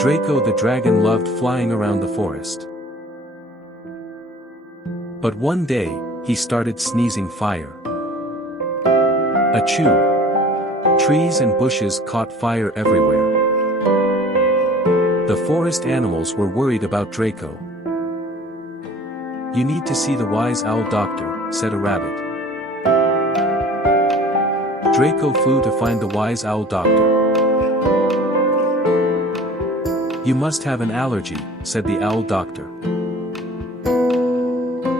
Draco the dragon loved flying around the forest. But one day, he started sneezing fire. Achoo! Trees and bushes caught fire everywhere. The forest animals were worried about Draco. "You need to see the wise owl doctor," said a rabbit. Draco flew to find the wise owl doctor. "You must have an allergy," said the owl doctor.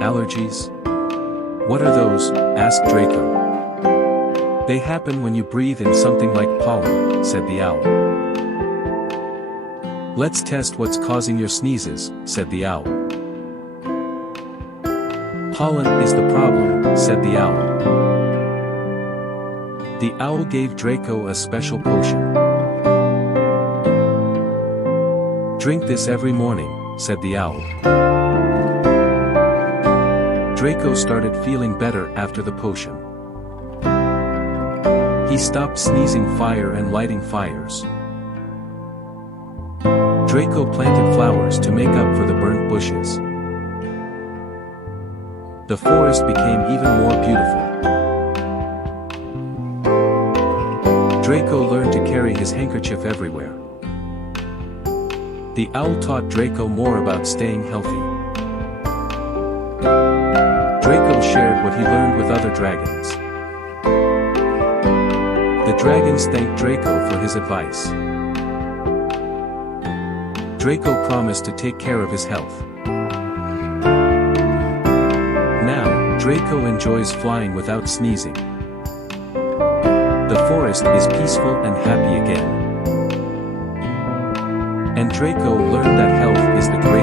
"Allergies? What are those?" asked Draco. "They happen when you breathe in something like pollen," said the owl. "Let's test what's causing your sneezes," said the owl. "Pollen is the problem," said the owl. The owl gave Draco a special potion. "Drink this every morning," said the owl. Draco started feeling better after the potion. He stopped sneezing fire and lighting fires. Draco planted flowers to make up for the burnt bushes. The forest became even more beautiful. Draco learned to carry his handkerchief everywhere. The owl taught Draco more about staying healthy. Draco shared what he learned with other dragons. The dragons thanked Draco for his advice. Draco promised to take care of his health. Now, Draco enjoys flying without sneezing. The forest is peaceful and happy again. And Draco learned that health is the greatest